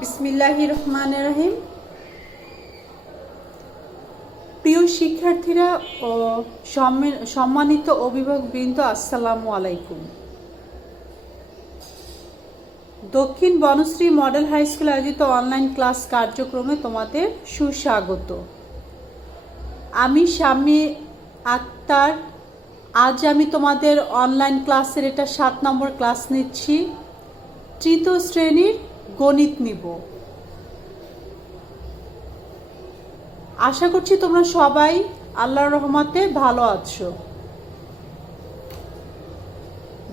বিসমিল্লাহির রহমানির রহিম। প্রিয় শিক্ষার্থীরা ও সম্মানিত অভিভাবকবৃন্দ, আসসালামু আলাইকুম। দক্ষিণ বনশ্রী মডেল হাই স্কুল আয়োজিত অনলাইন ক্লাস কার্যক্রমে তোমাদের সুস্বাগত। আমি শাম্মী আক্তার। আজ আমি তোমাদের অনলাইন ক্লাসের এটা 7 নম্বর ক্লাস নিচ্ছি। তৃতীয় শ্রেণীর গণিত নিব। আশা করছি তোমরা সবাই আল্লাহর রহমতে ভালো আছো।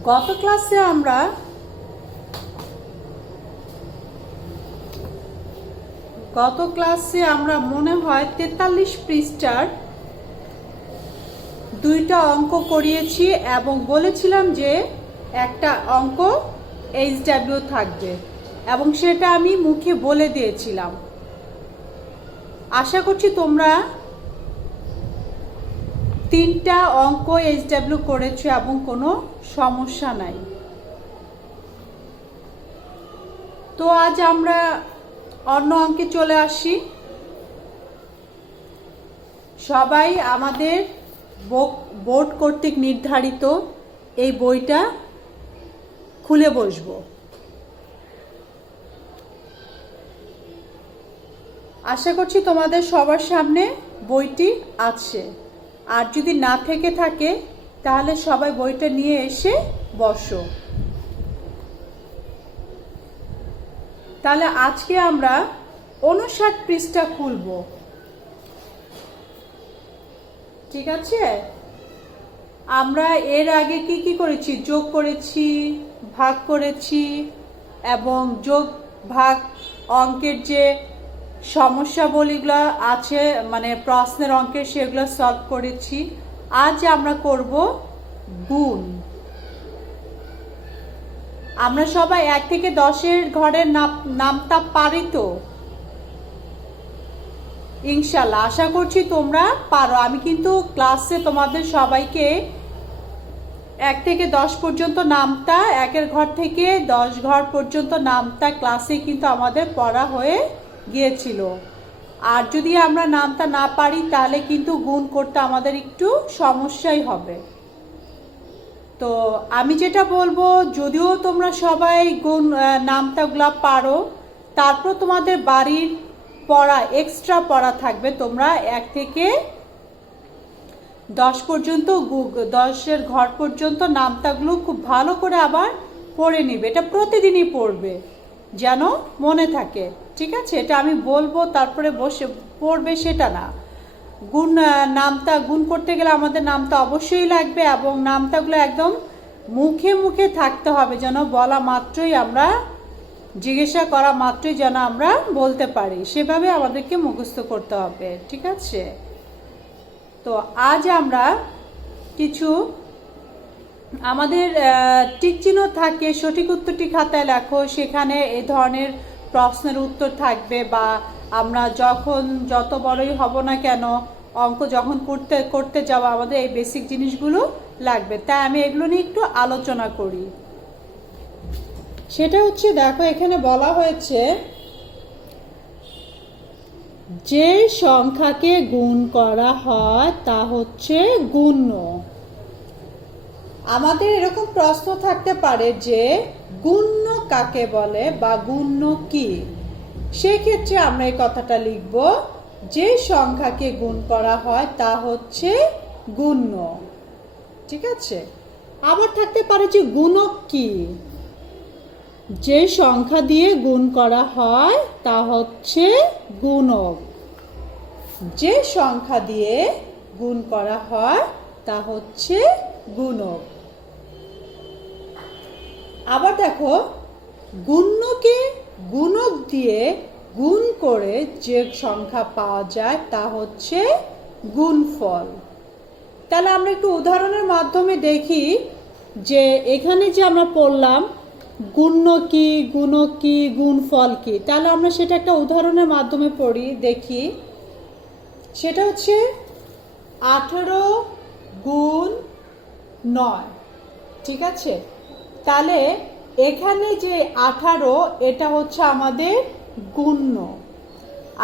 গত ক্লাসে আমরা মনে হয় 43 পৃষ্ঠার 2টা অঙ্ক করিয়েছি এবং বলেছিলাম যে একটা অঙ্ক HW থাকবে এবং সেটা আমি মুখে বলে দিয়েছিলাম। আশা করছি তোমরা 3টা অঙ্ক HW করেছো এবং কোনো সমস্যা নাই। তো আজ আমরা অন্য অঙ্কে চলে আসি। সবাই আমাদের বোর্ড কর্তৃক নির্ধারিত এই বইটা খুলে বসবো। আশা করছি তোমাদের সবার সামনে বইটি আছে, আর যদি না থেকে থাকে তাহলে সবাই বইটা নিয়ে এসে বসো। তাহলে আজকে আমরা 59 পৃষ্ঠা খুলব, ঠিক আছে? আমরা এর আগে কি কি করেছি? যোগ করেছি, ভাগ করেছি এবং যোগ ভাগ অঙ্কের যে সমস্যাবলীগুলো আছে, মানে প্রশ্নের অঙ্কের, সেগুলো সলভ করেছি। আজ আমরা করব গুণ। আমরা সবাই 1 থেকে 10-এর ঘরের নামতা পারি তো? ইনশাল্লাহ আশা করছি তোমরা পারো। আমি কিন্তু ক্লাসে তোমাদের সবাইকে 1 থেকে 10 পর্যন্ত নামতা, 1-এর ঘর থেকে 10 ঘর পর্যন্ত নামতা ক্লাসে কিন্তু আমাদের পড়া হয়ে গিয়েছিল। আর যদি আমরা নামতা না পারি তাহলে কিন্তু গুণ করতে আমাদের একটু সমস্যাই হবে। তো আমি যেটা বলবো, যদিও তোমরা সবাই গুণ নামতাগুলা পারো, তারপর তোমাদের বাড়ির পড়া, এক্সট্রা পড়া থাকবে। তোমরা 1 থেকে 10 পর্যন্ত, 10-এর ঘর পর্যন্ত নামতাগুলো খুব ভালো করে আবার পড়ে নিবে। এটা প্রতিদিনই পড়বে যেন মনে থাকে, ঠিক আছে? এটা আমি বলবো তারপরে বসে পড়বে সেটা না। নামতা গুণ করতে গেলে আমাদের নামতা অবশ্যই লাগবে এবং নামতাগুলো একদম মুখে মুখে থাকতে হবে, যেন বলা মাত্রই আমরা, জিজ্ঞাসা করা মাত্রই যেন আমরা বলতে পারি। সেভাবে আমাদেরকে মুখস্থ করতে হবে, ঠিক আছে? তো আজ আমরা কিছু, আমাদের টিক চিহ্ন থাকে, সঠিক উত্তরটি খাতায় লেখো, সেখানে এই ধরনের প্রশ্নের উত্তর থাকবে। বা আমরা যত বড়ই হব না কেন, অঙ্ক যখন করতে যাবো আমাদের এই বেসিক জিনিসগুলো লাগবে। তাই আমি এগুলো নিয়ে একটু আলোচনা করি। সেটা হচ্ছে, দেখো এখানে বলা হয়েছে যে সংখ্যাকে গুণ করা হয় তা হচ্ছে গুণ্য। আমাদের এরকম প্রশ্ন থাকতে পারে যে গুণ্য কাকে বলে বা গুণ্য কি। সেক্ষেত্রে আমরা এই কথাটা লিখব, যে সংখ্যাকে গুণ করা হয় তা হচ্ছে গুণ্য, ঠিক আছে? আবার থাকতে পারে যে গুণক কি। যে সংখ্যা দিয়ে গুণ করা হয় তা হচ্ছে গুণক। যে সংখ্যা দিয়ে গুণ করা হয় তা হচ্ছে গুণক। আবার দেখো, গুণ্যকে গুণক দিয়ে গুণ করে যে সংখ্যা পাওয়া যায় তা হচ্ছে গুণফল। তাহলে আমরা একটু উদাহরণের মাধ্যমে দেখি যে এখানে যে আমরা পড়লাম গুণ্য কি, গুণক কি, গুণফল কি, তাহলে আমরা সেটা একটা উদাহরণের মাধ্যমে পড়ি, দেখি। সেটা হচ্ছে 18 গুণ 9, ঠিক আছে? তাহলে এখানে যে 18, এটা হচ্ছে আমাদের গুণ্য।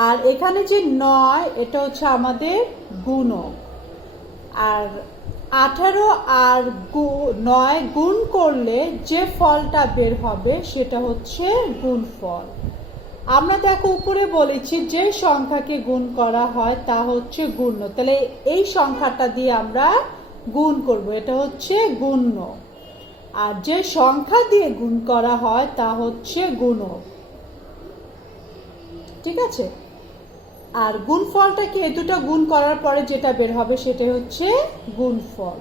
আর এখানে যে 9 এটা হচ্ছে আমাদের গুণক। আর 18 আর 9 গুণ করলে যে ফলটা বের হবে সেটা হচ্ছে গুণফল। আমরা দেখো উপরে বলেছি যে সংখ্যাকে গুণ করা হয় তা হচ্ছে গুণ্য, তাহলে এই সংখ্যাটা দিয়ে আমরা গুণ করব, এটা হচ্ছে গুণ্য। আর যে সংখ্যা দিয়ে গুণ করা হয় তা হচ্ছে গুণক, ঠিক আছে। আর গুণফলটা কি, এই দুটো গুণ করার পরে যেটা বের হবে সেটা হচ্ছে গুণফল।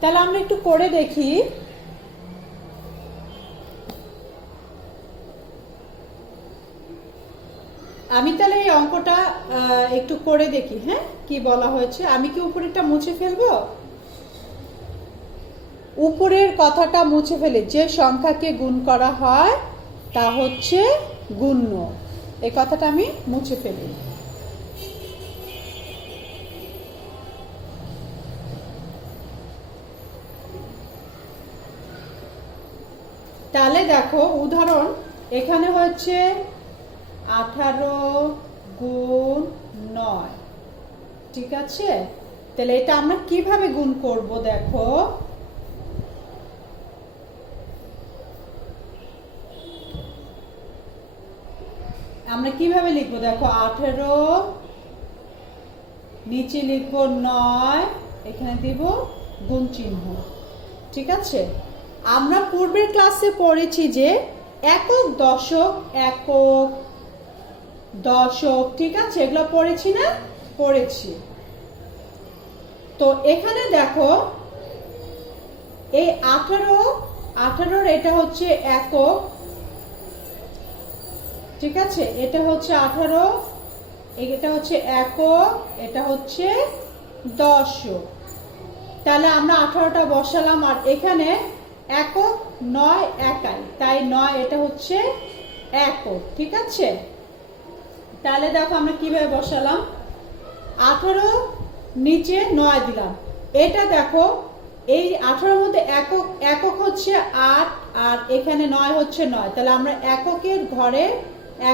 তাহলে আমরা একটু করে দেখি। আমি তাহলে এই অঙ্কটা একটু করে দেখি, হ্যাঁ, কি বলা হয়েছে। আমি কি উপরেরটা মুছে ফেলবো? উপরের কথাটা মুছে ফেলে, যে সংখ্যাকে গুণ করা হয় তা হচ্ছে গুণ্য, এই কথাটা আমি মুছে ফেলি। তাহলে দেখো উদাহরণ, এখানে হচ্ছে 18 গুণ 9, ঠিক আছে। তাহলে এটা আমরা কিভাবে গুণ করব দেখো। আমরা কিভাবে লিখবো দেখো, 18 নিচে লিখবো 9, এখানে দিব গুণ চিহ্ন, ঠিক আছে। আমরা পূর্বের ক্লাসে পড়েছি যে একক দশক, একক দশক, ঠিক আছে, এগুলো পড়েছি না? পড়েছি। তো এখানে দেখো এই 18 এটা হচ্ছে একক, ঠিক আছে, এটা হচ্ছে 18, এটা হচ্ছে একক, এটা হচ্ছে দশক। তাহলে আমরা 18টা বসালাম, আর এখানে একক 9 একাই, তাই 9 এটা হচ্ছে একক, ঠিক আছে। তাহলে দেখো আমরা কিভাবে বসালাম, 18 নিচে 9 দিলাম। এটা দেখো এই 18 এর মধ্যে একক, একক হচ্ছে 8 আর এখানে 9 হচ্ছে 9, তাহলে আমরা এককের ঘরে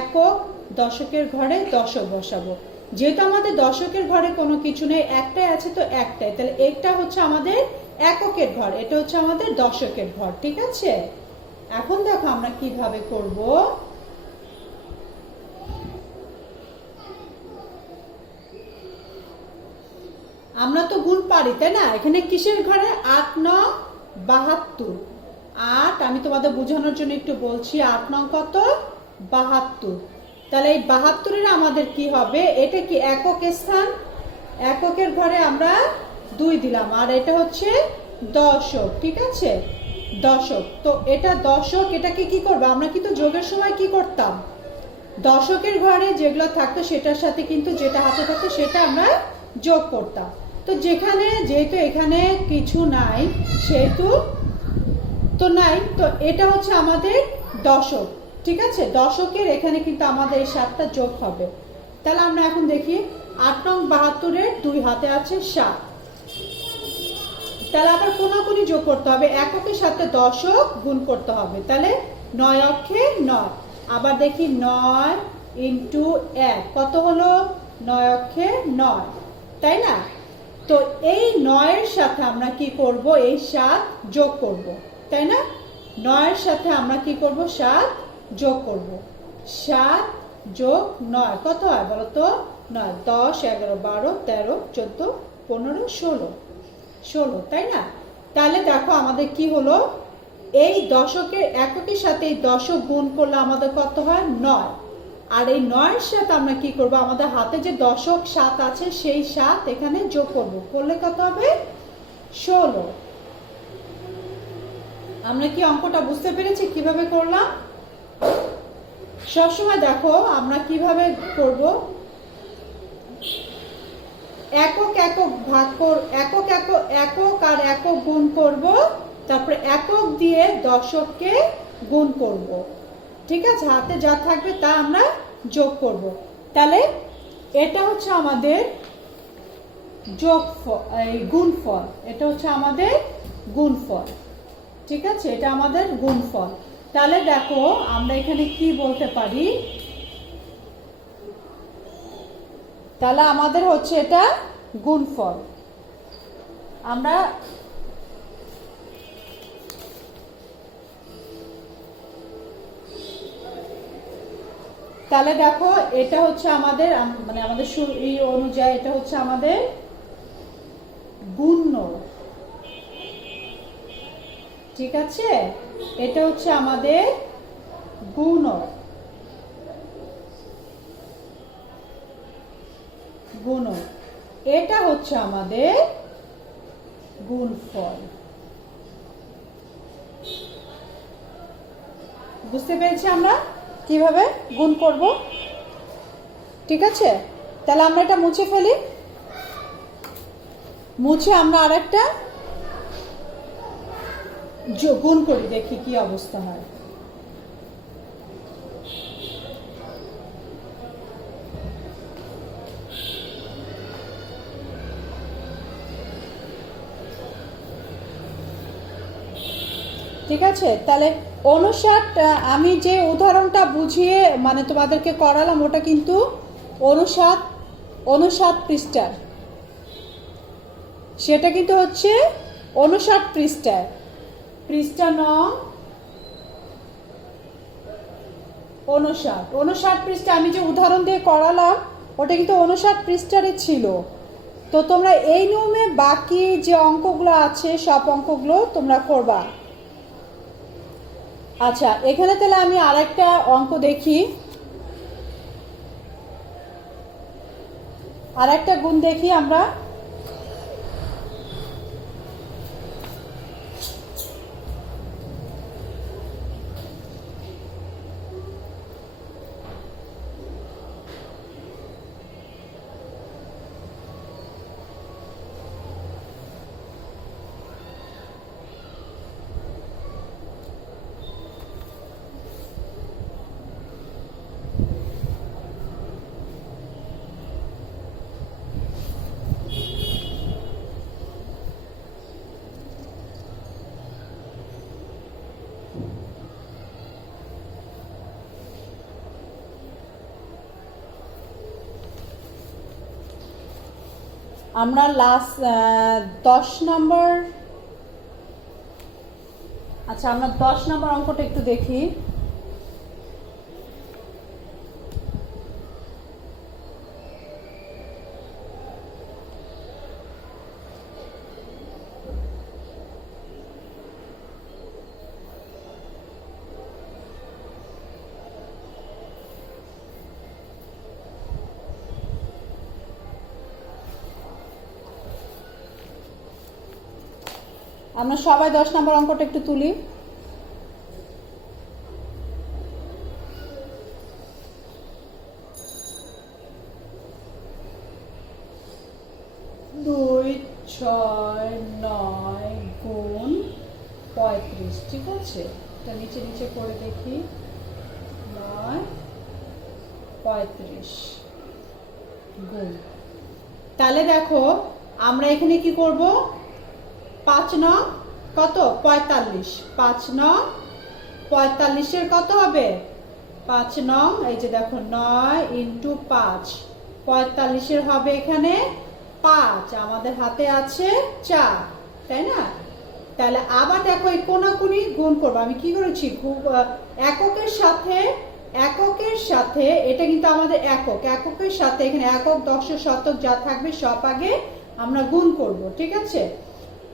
একক, দশকের ঘরে দশক বসাবো। যেহেতু আমাদের দশকের ঘরে কোনো কিছু নেই, একটাই আছে, তো একটাই, তাহলে এটা হচ্ছে আমাদের এককের ঘর, এটা হচ্ছে আমাদের দশকের ঘর, ঠিক আছে। এখন দেখো আমরা কিভাবে করব। আমরা তো গুণ পারি, তাই না। এখানে কিসের ঘরে, 8 9 72, 8, আমি তোমাদের বোঝানোর জন্য একটু বলছি, 8 9 কত, 72। তাহলে এই 72-এর আমাদের কি হবে, এটা কি একক স্থান, এককের ঘরে আমরা 2 দিলাম, আর এটা হচ্ছে দশক, ঠিক আছে, দশক। তো এটা দশক, এটাকে কি করবো আমরা, কিন্তু যোগের সময় কি করতাম, দশকের ঘরে যেগুলো থাকতো সেটার সাথে কিন্তু যেটা হাতে থাকতো সেটা আমরা যোগ করতাম। তো যেহেতু এখানে কিছু নাই সেহেতু তো নাই, তো এটা হচ্ছে আমাদের দশক, ঠিক আছে। দশকের এখানে কিন্তু আমাদের এই 7টা যোগ হবে। তাহলে আমরা এখন দেখি 8 নং 72-এর 2 হাতে আছে 7, তাহলে আবার কোনাকুনি যোগ করতে হবে, এককের সাথে দশক গুণ করতে হবে, তাহলে 9 অক্ষে 9। আবার দেখি 9 ইন্টু 1 কত হলো, 9 অক্ষে 9, তাই না। তো এই 9 এর সাথে আমরা কি করব, এই 7 যোগ করব, তাই না। 9 এর সাথে আমরা কি করব, 7 যোগ করব, 7 যোগ 9 কত হয় বলো তো, 9 10 11 12 13 14 15 16, তাই না। তাহলে দেখো আমাদের কি হলো, এই দশকের এককের সাথে এই দশক গুণ করলে আমাদের কত হয়, 9। আর এই 9 এর সাথে আমরা কি করব, আমাদের হাতে যে দশক 7 আছে সেই 7 এখানে যোগ করব, করলে কত হবে, 16। আমরা কি অঙ্কটা বুঝতে পেরেছি কিভাবে করলাম। সবসময় দেখো আমরা কিভাবে করব, একক একক ভাগ কর, একক একক একক আর একক গুণ করব, তারপরে একক দিয়ে দশককে গুণ করব, ঠিক আছে। হাতে যা থাকবে তা আমরা যোগ করব। তাহলে এটা হচ্ছে আমাদের যোগফল, এই গুণফল, এটা হচ্ছে আমাদের গুণফল, ঠিক আছে, এটা আমাদের গুণফল। তাহলে দেখো আমরা এখানে কি বলতে পারি, তাহলে আমাদের হচ্ছে এটা গুণফল। আমরা তাহলে দেখো এটা হচ্ছে আমাদের মানে আমাদের এই অনুযায়ী এটা হচ্ছে আমাদের গুণ্য, ঠিক আছে? এটা হচ্ছে আমাদের গুণক, গুণক। এটা হচ্ছে আমাদের গুণফল। বুঝতে পেরেছি আমরা কিভাবে গুণ করব? ঠিক আছে, তাহলে আমরা এটা মুছে ফেলি। মুছে আমরা আরেকটা গুণ করি, দেখি কি অবস্থা হয়। ঠিক আছে, তাহলে 59 আমি যে উদাহরণটা বুঝিয়ে মানে তোমাদেরকে করালাম ওটা কিন্তু 59 পৃষ্ঠার, সেটা কিন্তু হচ্ছে 59 পৃষ্ঠার, পৃষ্ঠা নং 59 পৃষ্ঠা আমি যে উদাহরণ দিয়ে করালাম ওটা কিন্তু 59 পৃষ্ঠারই ছিল। তো তোমরা এই নিয়মে বাকি যে অঙ্কগুলো আছে সব অঙ্কগুলো তোমরা করবা। আচ্ছা, এখানে তাহলে আমি আরেকটা অঙ্ক দেখি, আরেকটা গুণ দেখি আমরা। আমরা লাস্ট 10 নম্বর, আচ্ছা আমরা 10 নম্বর অঙ্কটা একটু দেখি। আমরা সবাই 10 নম্বর অঙ্কটা একটু তুলি। দুই 6 9 গুণ 35, ঠিক আছে? এটা নিচে নিচে করে দেখি, 9 35 গুণ। তাহলে দেখো আমরা এখানে কি করব, 5 নং কত 45, 5 নং 45 কত হবে 5 নং, এই যে দেখো 9 × 5, 45 হবে এখানে 5, আমাদের হাতে আছে 4, তাই না? তাহলে আবার দেখো এই কোনাকুনি গুণ করবো। আমি কি করেছি, এককের সাথে এটা কিন্তু আমাদের একক, এককের সাথে এখানে একক দশক শতক যা থাকবে সব আগে আমরা গুণ করব, ঠিক আছে?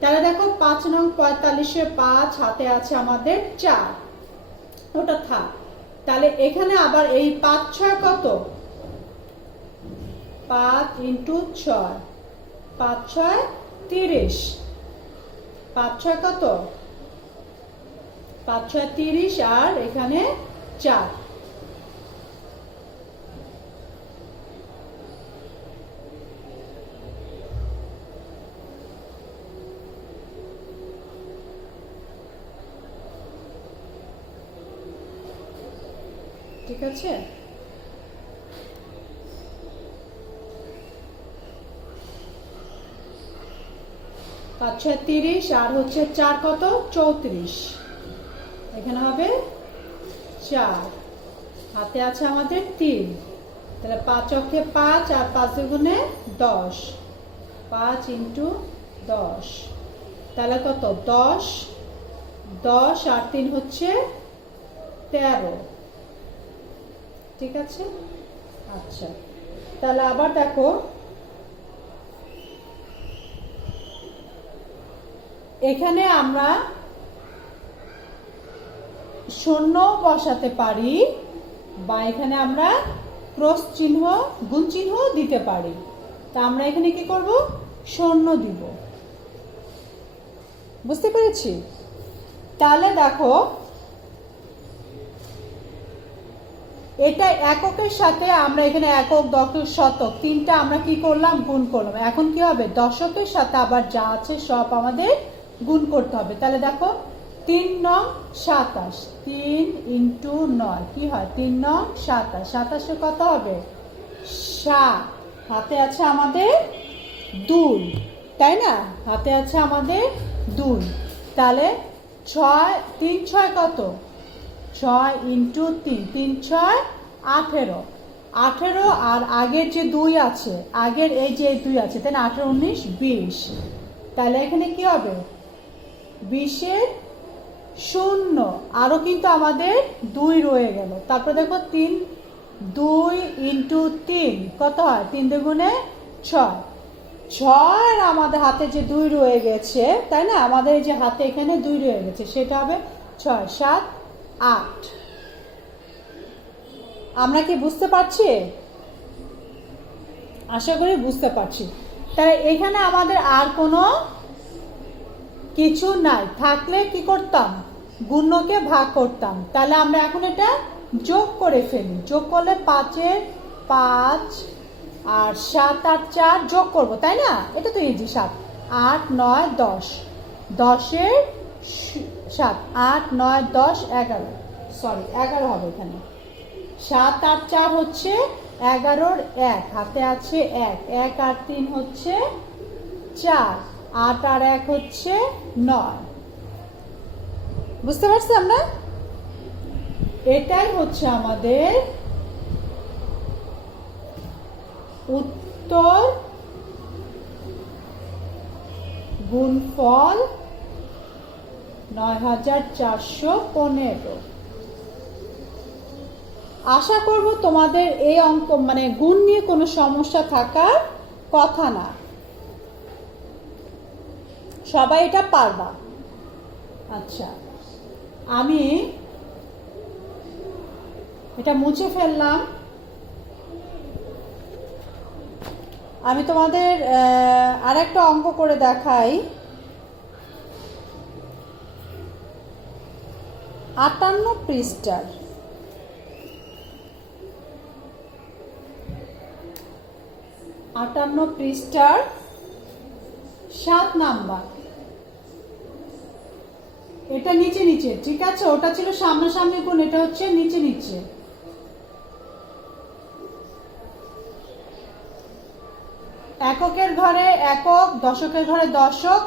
তাহলে দেখো 5 নং 45 5, হাতে আছে আমাদের 4, ওটা থাক। তাহলে এখানে আবার এই 5 6 কত, 5 × 6, 5 6 30, 5 6 কত, 5 6 30, আর এখানে 4। ঠিক আছে, 5 6 30, আর হচ্ছে 4 কত 34, এখানে হবে 4, হাতে আছে আমাদের 3, তাহলে 5 অক্ষে 5 আর 5 দুগুণে 10, 5 ইন্টু 10, তাহলে কত 10, 10 আর 3 হচ্ছে 13, ঠিক আছে। আচ্ছা, তাহলে আবার দেখো এখানে আমরা শূন্য বসাতে পারি বা এখানে আমরা ক্রস চিহ্ন গুণ চিহ্ন দিতে পারি। তা আমরা এখানে কি করব, শূন্য দিব, বুঝতে পেরেছি। তাহলে দেখো এটা এককের সাথে আমরা এখানে একক, দশক, শতক তিনটা আমরা কি করলাম, গুণ করলাম। এখন কি হবে, দশকের সাথে আবার যা আছে সব আমাদের গুণ করতে হবে। তাহলে দেখো 3 নং 27, 3 ইন্টু 9 কি হয়, 3 নং 27, 27 কত হবে 7, হাতে আছে আমাদের 2, তাই না, হাতে আছে আমাদের 2, তাহলে 6, 3 6 কত, 6 ইন্টু 3, 3 6 18, 18 আর আগের যে 2 আছে, আগের এই যে 2 আছে, তাই না, 18 19 20, তাহলে এখানে কি হবে 20-এর 0, আরো কিন্তু আমাদের 2 রয়ে গেল। তারপর দেখো 3, 2 ইন্টু 3 কত হয়, 3 দুগুণে 6, 6 আমাদের হাতে যে 2 রয়ে গেছে, তাই না, আমাদের এই যে হাতে এখানে 2 রয়ে গেছে, সেটা হবে 6 7 8। আমরা কি বুঝতে পারছি, আশা করি বুঝতে পারছি। তাই এখানে আমাদের আর কোনো কিছু নাই, থাকলে কি করতাম, গুণ্যকে ভাগ করতাম। তাহলে আমরা এখন এটা যোগ করে ফেলি, যোগ করলে 5-এর 5 আর 7 আর 4 যোগ করব, তাই না, এটা তো ইজি। 7 8 9 10, 10-এর 7, 8 9 10 11, সরি 11 হবে এখানে। 7 আর 4 হচ্ছে 11-র 1, হাতে আছে 1, 1 আর 3 হচ্ছে 4, 8 আর 1 হচ্ছে 9, বুঝতে পারছি আমরা। এটাই হচ্ছে আমাদের উত্তর, গুণফল 9415। আশা করব তোমাদের এই অঙ্ক মানে গুণ নিয়ে কোনো সমস্যা থাকার কথা না, সবাই এটা পারবা। আচ্ছা, আমি এটা মুছে ফেললাম। আমি তোমাদের আরেকটা অঙ্ক করে দেখাই। 58 পৃষ্ঠার 7 নাম্বার, এটা নিচে নিচে, ঠিক আছে, ওটা ছিল সামনাসামনি গুণ, এটা হচ্ছে নিচে নিচে। এককের ঘরে একক, দশকের ঘরে দশক,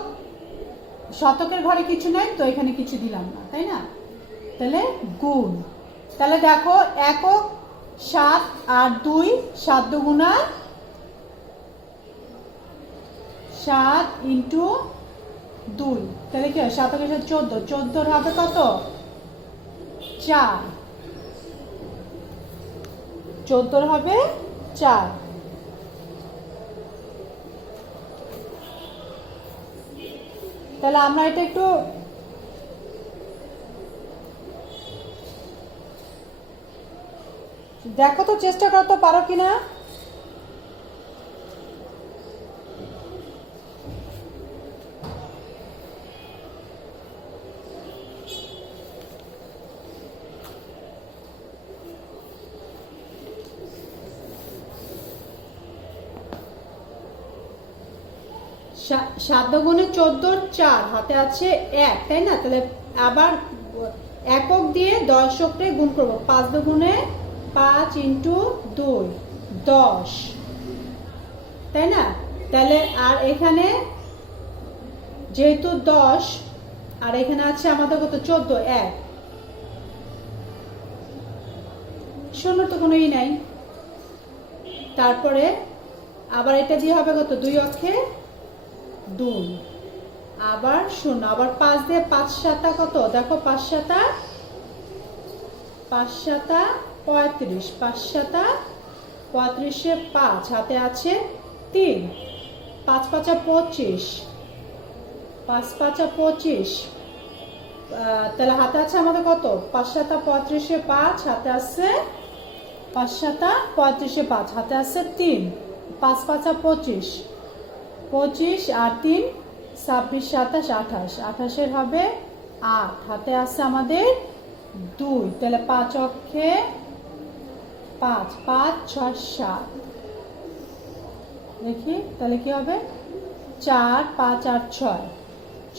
শতকের ঘরে কিছু নাই, তো এখানে কিছু দিলাম না, তাই না। তাহলে গুণ, তাহলে দেখো একক 7 আর 2, 7 দুগুণা 7 ইন্টু 2, তাহলে কি হয় 7 কে 14, 14 হবে কত 4, 14 হবে 4। তাহলে আমরা এটা একটু দেখো তো, চেষ্টা করতে পারো কিনা। সাত দুগুণে 14, 4 হাতে আছে 1, তাই না। তাহলে আবার একক দিয়ে দশকে গুণ করবো, 5 দুগুণে 5 ইন্টু 2 10, তাই না। তাহলে আর এখানে যেহেতু 10 আর এখানে আছে আমাদের কত 14, 1 শূন্য তো কোনো ই নাই। তারপরে আবার এটা দিয়ে হবে কত, 2 অক্ষে 2, আবার শূন্য, আবার 5 দিয়ে 5 7 কত, দেখো 5 7 35, 5 7 35 5, হাতে আছে 3, 5 5 25, 5 5 25, তাহলে হাতে আছে আমাদের কত, 5 7 35 5, হাতে আছে 5 7 35 5, হাতে আছে 3, 5 5 25, 25 আর 3 26 27 28, 28 হবে 8, হাতে আছে আমাদের 2, তাহলে 5 অক্ষে 5, 5 6 7, দেখি তাহলে কি হবে, 4 5 8 6,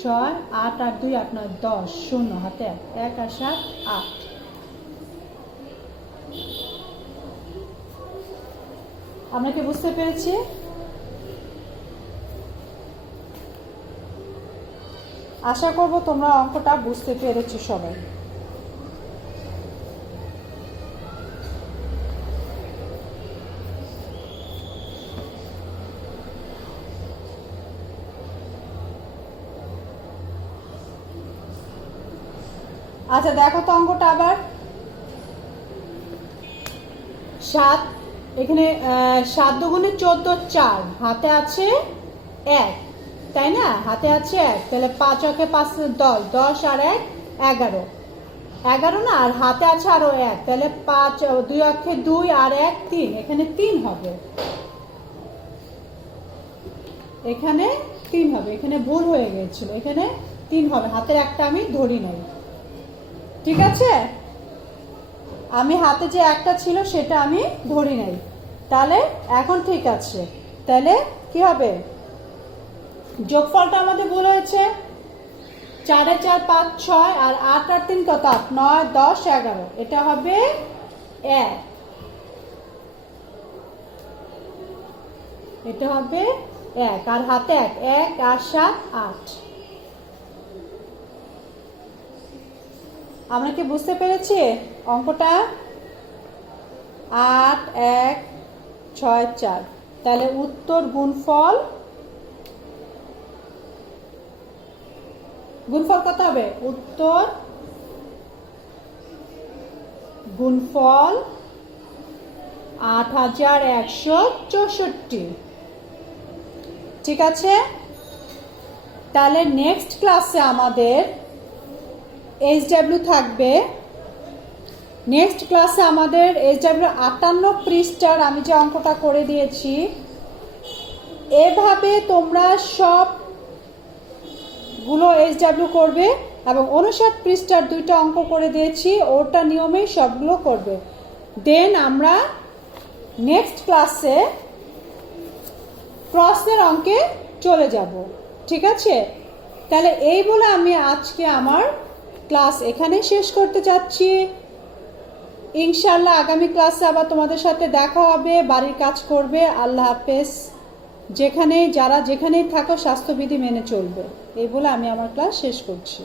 6 8 8 2 8 9 10, শূন্য, হাতে 1 আর 7 8। আমরা কি বুঝতে পেরেছি? আশা করব তোমরা অঙ্কটা বুঝতে পেরেছো সবাই। আচ্ছা দেখো তো অঙ্কটা আবার, 7, এখানে 7 দুগুণে 14 4, হাতে আছে 1, তাই না, হাতে আছে 1, তাহলে 5 অক্ষে 5 10, 10 আর 1 11, 11 না, আর হাতে আছে আরো 1, তাহলে 5 2 অক্ষে 2 আর 1 3, এখানে 3 হবে, এখানে 3 হবে, এখানে ভুল হয়ে গিয়েছিল, এখানে 3 হবে, হাতের একটা আমি ধরি নাই, ঠিক আছে, আমি হাতে যে একটা ছিল সেটা আমি ধরি নাই, তাহলে এখন ঠিক আছে। তাহলে কি হবে, যোগফলটা আমাদের ভুল হয়েছে, 4 4 5 6 আর 8 আর 3 কত, 8 9 10 11, এটা হবে 1, এটা হবে 1, আর হাতে 1, 1 আর 7 8। আমরা কি বুঝতে পেরেছি অঙ্কটা? 8 1 6 4, তাহলে উত্তর গুণফল কত হবে, উত্তর গুণফল 8164, ঠিক আছে। তাহলে নেক্সট ক্লাসে আমাদের এইচডব্লিউ থাকবে, নেক্সট ক্লাসে আমাদের এইচডব্লিউ 58 পৃষ্ঠার আমি যে অঙ্কটা করে দিয়েছি, এভাবে তোমরা সবগুলো এইচডব্লিউ করবে, এবং 59 পৃষ্ঠার 2টা অঙ্ক করে দিয়েছি, ওটা নিয়মেই সবগুলো করবে। দেন আমরা নেক্সট ক্লাসে প্রশ্নের অঙ্কে চলে যাব, ঠিক আছে। তাহলে এই বলে আমি আজকে আমার ক্লাস এখানে শেষ করতে যাচ্ছি। ইনশাআল্লাহ আগামী ক্লাসে আবার তোমাদের সাথে দেখা হবে, বাড়ির কাজ করবে। আল্লাহ হাফেজ। যারা যেখানেই থাকো স্বাস্থ্যবিধি মেনে চলবে, এই বলে আমি আমার ক্লাস শেষ করছি।